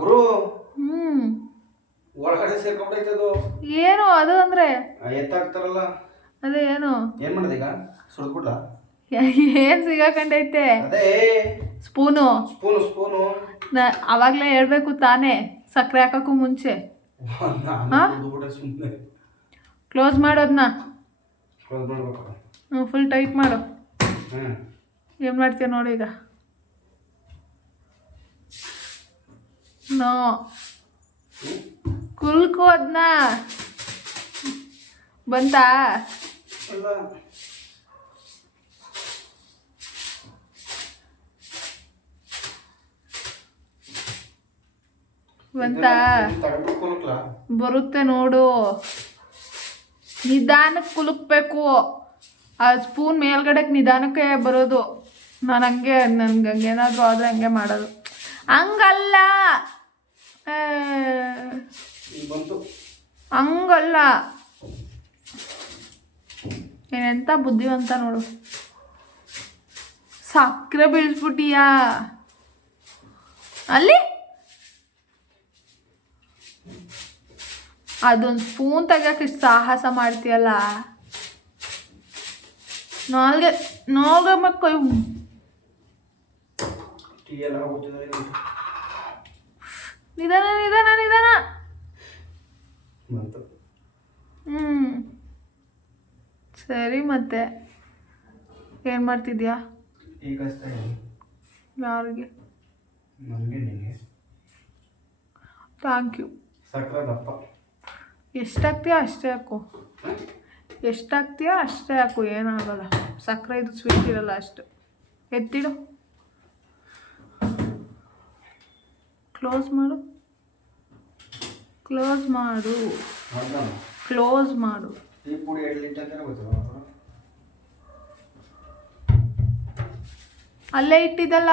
ಗುರು ಹ್ಮ್ ಒಳಗಡೆ ಸೇರ್ಕೊಂಡೈತೆ ಅದು. ಏನು ಅದು ಅಂದ್ರೆ ಎತ್ತಾಕ್ತಾರಲ್ಲ ಅದೇ ಏನು ಏನ್ ಮಾಡೋದು ಈಗ? ಸುಡ್ಬಿಡ್ಲ? ಏನ್ ಸಿಗಾಕಂಡೈತೆ? ಅದೇ ಸ್ಪೂನು. Spoon spoon. ಅವಾಗ್ಲೇ ಹೇಳ್ಬೇಕು ತಾನೇ, ಸಕ್ಕರೆ ಹಾಕಕ್ಕೂ ಮುಂಚೆ. ಸುಮ್ಮನೆ ಕ್ಲೋಸ್ ಮಾಡೋದನ್ನ. ಕ್ಲೋಸ್ ಮಾಡ್ಬೇಕು. ಫುಲ್ ಟೈಟ್ ಮಾಡು. ಹ್ಮ್ ಏನ್ ಮಾಡ್ತೀಯ ನೋಡಿ ಈಗ. ನೋ ಕುಲ್ಕು ಅದನ್ನ. ಬಂತಾ? ಅಲ್ಲ ಬಂತಾ? ಬರುತ್ತೆ ನೋಡು. ನಿಧಾನಕ್ಕೆ ಕುಲುಕ್ಬೇಕು. ಆ ಸ್ಪೂನ್ ಮೇಲ್ಗಡೆಗೆ ನಿಧಾನಕ್ಕೆ ಬರೋದು. ನಾನು ಹಂಗೆ ನನ್ಗೆ ಹಂಗೇನಾದರೂ ಆದರೆ ಹಂಗೆ ಮಾಡೋದು. ಹಂಗಲ್ಲ ಹಂಗಲ್ಲ. ಏನೆಂತ ಬುದ್ಧಿವಂತ ನೋಡು. ಸಕ್ಕರೆ ಬೀಳ್ಸ್ಬಿಟ್ಟಿಯಾ ಅಲ್ಲಿ? ಅದೊಂದು ಸ್ಪೂನ್ ತೆಗಿಯೋಕೆ ಇಷ್ಟು ಸಾಹಸ ಮಾಡ್ತೀಯಲ್ಲ. ನಾಲ್ಗೆ ಮಕ್ಕಳು ನಿಧಾನ ನಿಧಾನ ನಿಧಾನ. ಸರಿ ಮತ್ತೆ ಏನು ಮಾಡ್ತಿದ್ಯಾ? ಯಾರಿಗೆ? Thank you. ಎಷ್ಟಾಗ್ತೀಯಾ ಅಷ್ಟೇ ಹಾಕು. ಎಷ್ಟಾಗ್ತೀಯಾ ಅಷ್ಟೇ ಹಾಕು, ಏನಾಗಲ್ಲ. ಸಕ್ಕರೆ ಇದು ಸ್ವೀಟ್ ಇರಲ್ಲ ಅಷ್ಟು. ಎತ್ತಿಡು. ಕ್ಲೋಸ್ ಮಾಡು. ಕ್ಲೋಸ್ ಮಾಡು. ಕ್ಲೋಸ್ ಮಾಡು. ಅಲ್ಲೇ ಇಟ್ಟಿದ್ದಲ್ಲ.